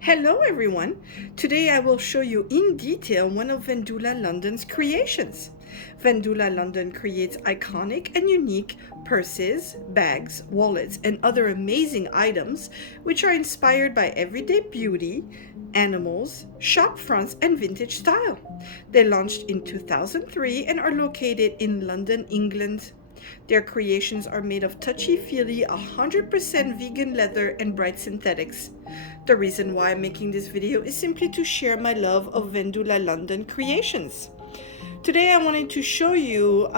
Hello everyone! Today I will show you in detail one of Vendula London's creations. Vendula London creates iconic and unique purses, bags, wallets, and other amazing items which are inspired by everyday beauty, animals, shop fronts, and vintage style. They launched in 2003 and are located in London, England. Their creations are made of touchy-feely 100% vegan leather and bright synthetics. The reason why I'm making this video is simply to share my love of Vendula London creations. Today I wanted to show you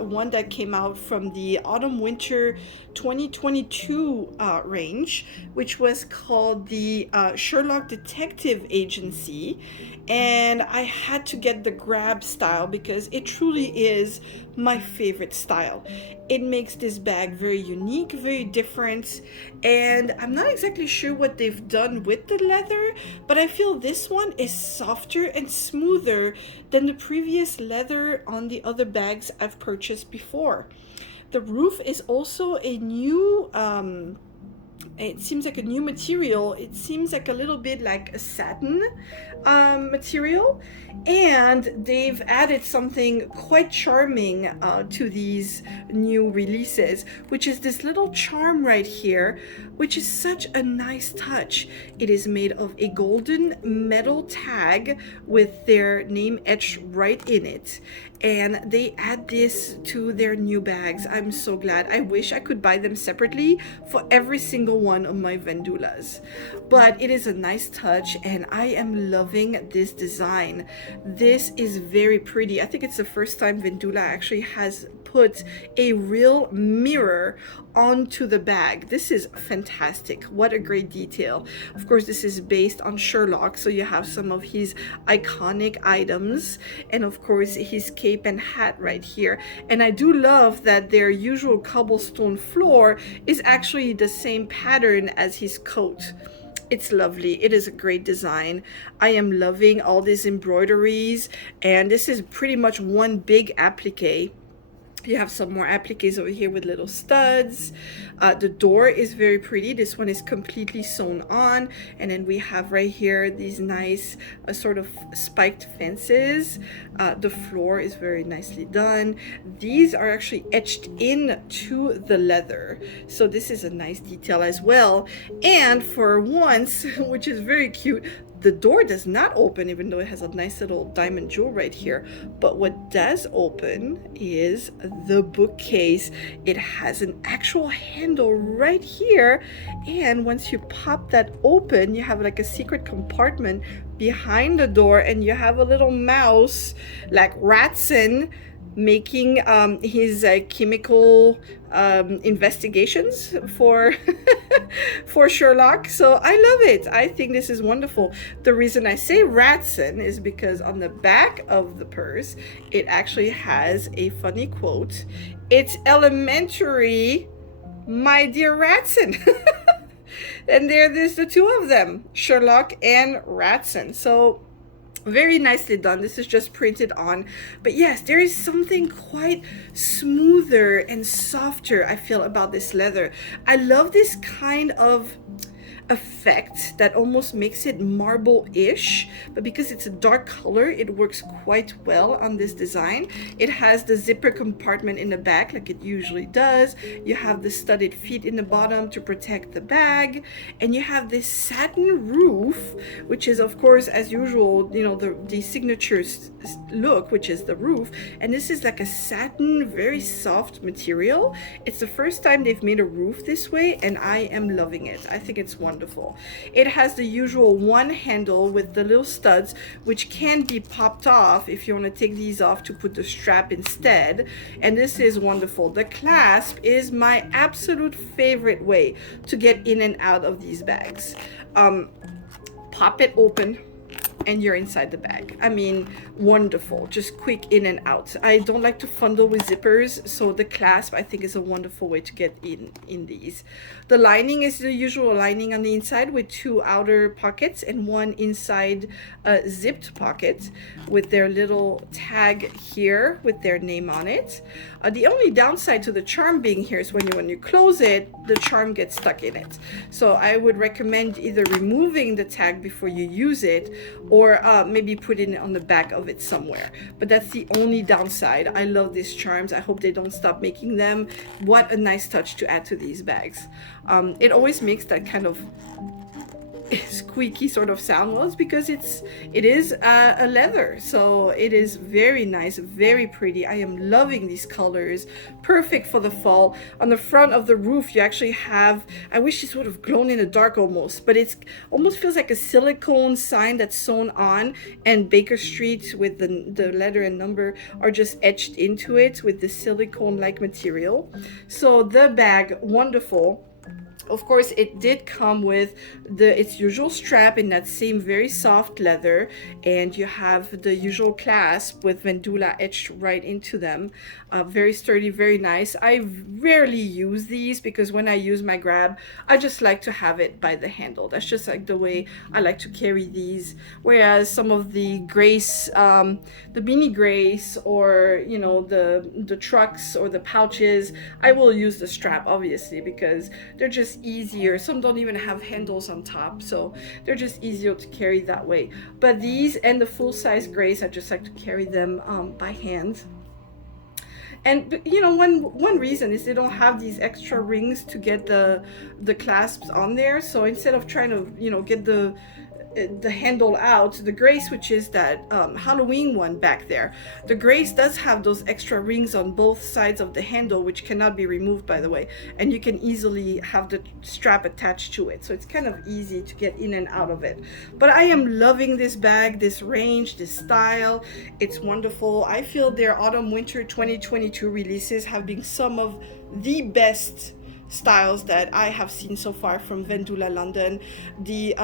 one that came out from the autumn-winter 2022 range, which was called the Sherlock Detective Agency. And I had to get the Grab style because it truly is my favorite style. It makes this bag very unique, very different, and I'm not exactly sure what they've done with the leather, but I feel this one is softer and smoother than the previous leather on the other bags I've purchased before. The roof is also a new it seems like a new material. It seems like a little bit like a satin material, and they've added something quite charming to these new releases, which is this little charm right here, which is such a nice touch. It is made of a golden metal tag with their name etched right in it, and they add this to their new bags. I'm so glad. I wish I could buy them separately for every single one of my Vendulas, but it is a nice touch and I am loving this design. This is very pretty. I think it's the first time Vendula actually has put a real mirror onto the bag. This is fantastic. What a great detail. Of course, this is based on Sherlock, so you have some of his iconic items, and of course his cape and hat right here. And I do love that their usual cobblestone floor is actually the same pattern as his coat. It's lovely. It is a great design. I am loving all these embroideries, and this is pretty much one big applique. You have some more appliques over here with little studs. The door is very pretty. This one is completely sewn on. And then we have right here these nice sort of spiked fences. The floor is very nicely done. These are actually etched into the leather. So this is a nice detail as well. And for once, which is very cute, the door does not open, even though it has a nice little diamond jewel right here. But what does open is the bookcase. It has an actual handle right here. And once you pop that open, you have like a secret compartment behind the door, and you have a little mouse like Ratson making his chemical investigations for for Sherlock. So I love it. I think this is wonderful. The reason I say Ratson is because on the back of the purse it actually has a funny quote. It's elementary, my dear Ratson. And there's the two of them, Sherlock and Ratson. So very nicely done. This is just printed on, but yes, there is something quite smoother and softer I feel about this leather. I love this kind of effect that almost makes it marble-ish, but because it's a dark color, it works quite well on this design. It has the zipper compartment in the back like it usually does. You have the studded feet in the bottom to protect the bag, and you have this satin roof, which is of course as usual, you know, the signature look, which is the roof. And this is like a satin, very soft material. It's the first time they've made a roof this way, and I am loving it. I think it's wonderful. It has the usual one handle with the little studs, which can be popped off if you want to take these off to put the strap instead. And this is wonderful. The clasp is my absolute favorite way to get in and out of these bags. Pop it open. and you're inside the bag. I mean, wonderful, just quick in and out. I don't like to fundle with zippers, so the clasp I think is a wonderful way to get in these. The lining is the usual lining on the inside with two outer pockets and one inside zipped pocket with their little tag here with their name on it. The only downside to the charm being here is when you close it, the charm gets stuck in it. So I would recommend either removing the tag before you use it, or maybe putting it on the back of it somewhere. But that's the only downside. I love these charms. I hope they don't stop making them. What a nice touch to add to these bags. It always makes that kind of squeaky sort of sound, was because it is a leather, so it is very nice, very pretty. I am loving these colors, perfect for the fall. On the front of the roof you actually have, I wish it's sort of glown in the dark almost, but it's almost feels like a silicone sign that's sewn on, and Baker Street with the letter and number are just etched into it with the silicone like material. So the bag, wonderful. Of course, it did come with its usual strap in that same very soft leather, and you have the usual clasp with Vendula etched right into them. Very sturdy, very nice. I rarely use these because when I use my Grab, I just like to have it by the handle. That's just like the way I like to carry these. Whereas some of the Grace, the Beanie Grace, or you know, the trucks or the pouches, I will use the strap obviously because they're just easier. Some don't even have handles on top, so they're just easier to carry that way. But these and the full-size Grace, I just like to carry them by hand. And you know, one reason is they don't have these extra rings to get the clasps on there. So instead of trying to, you know, get the handle out, the Grace, which is that Halloween one back there, the Grace does have those extra rings on both sides of the handle, which cannot be removed, by the way, and you can easily have the strap attached to it, so it's kind of easy to get in and out of it. But I am loving this bag, this range, this style. It's wonderful. I feel their autumn winter 2022 releases have been some of the best styles that I have seen so far from Vendula London. The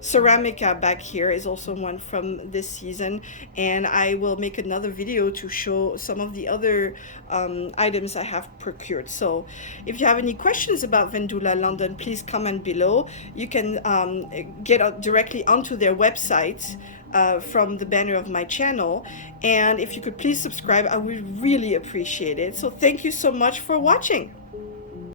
Ceramica back here is also one from this season, and I will make another video to show some of the other items I have procured. So if you have any questions about Vendula London, please comment below. You can get directly onto their website from the banner of my channel, and if you could please subscribe, I would really appreciate it. So thank you so much for watching.